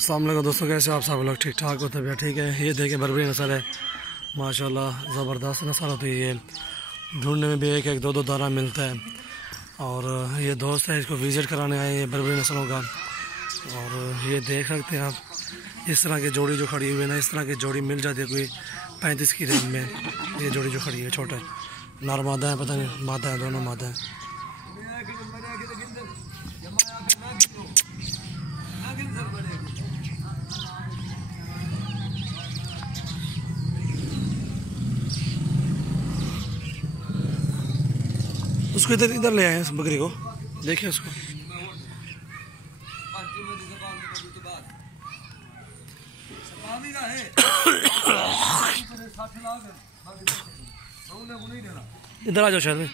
अस्सलाम वालेकुम दोस्तों, कैसे आप सब लोग? ठीक ठाक हो? तबीयत ठीक है? ये देखें बर्बरी नस्ल है, माशाल्लाह ज़बरदस्त नस्ल होती है ये। ढूंढने में भी एक एक दो दो दाना मिलता है। और ये दोस्त है, इसको विज़िट कराने आए हैं बर्बरी नस्लों का। और ये देख सकते हैं आप, इस तरह की जोड़ी जो खड़ी हुई है ना, इस तरह की जोड़ी मिल जाती है कोई 35 की रेंज में। ये जोड़ी जो खड़ी है छोटा नर मादा है, पता नहीं मादा है, दोनों मादा है। उसको इधर इधर ले आए हैं बकरी को, देखिए उसको। इधर आ जाओ शायद में।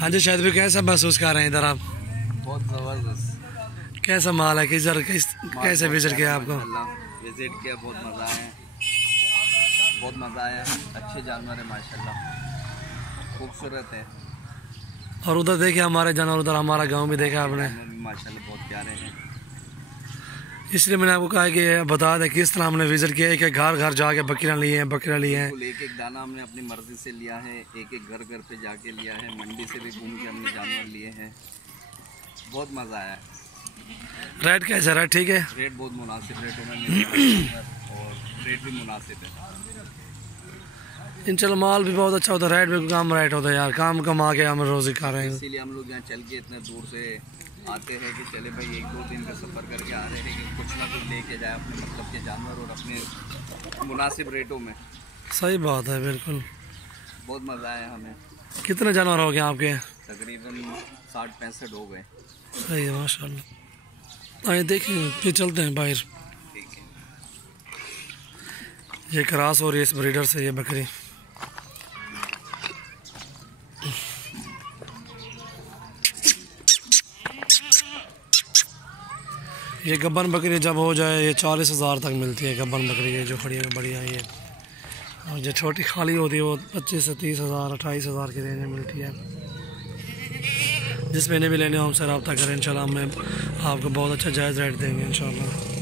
हाँ जी शायद भी, कैसा महसूस कर रहे हैं इधर आप? बहुत ज़बरदस्त। कैसा माल है? कैसे विजिट किया आपको? विजिट किया, बहुत मज़ा आया, बहुत मज़ा आया। अच्छे जानवर है माशाल्लाह, खूबसूरत है। और उधर देखिए हमारे जानवर, उधर हमारा गांव भी देखा आपने, माशाल्लाह बहुत प्यारे हैं। इसलिए मैंने आपको कहा कि बता दें किस तरह हमने विजिट किया। एक एक घर जाके बकरियाँ ली हैं, एक एक दाना हमने अपनी मर्जी से लिया है, एक एक घर पे जाके लिया है, मंडी से भी घूम के हमने जानवर लिए हैं। बहुत मज़ा आया। रेट कैसा? रेट ठीक है? रेट बहुत मुनासिब रेटों में और रेट भी मुनासिब है। इंशाल्लाह माल भी बहुत अच्छा होता है, रेट भी कम रेट होता है यार। काम कमा के हम रोज़ी खा रहे हैं, इसीलिए हम लोग यहाँ चल के इतने दूर से आते हैं कि चले भाई 1-2 दिन का सफ़र करके आ रहे हैं कि कुछ ना कुछ लेके जाए अपने मतलब के जानवर और अपने मुनासिब रेटों में। सही बात है, बिल्कुल। बहुत मज़ा आया हमें। कितने जानवर हो गए आपके? तकरीबन 60-65 हो गए। सही है माशाल्लाह। आइए देखिए, फिर चलते हैं बाहर। ठीक है। ये क्रॉस हो रही है इस ब्रीडर से ये बकरी। ये गब्बन बकरी जब हो जाए ये 40,000 तक मिलती है। गब्बन बकरी ये जो खड़ी है बढ़िया ये। और जो छोटी खाली होती है वो 25 से 30,000 28,000 की रेंज में मिलती है। जिस महीने भी लेने हो हमसे रब्ता करें, इंशाल्लाह हमें आपको बहुत अच्छा जायज़ रेट देंगे इंशाल्लाह।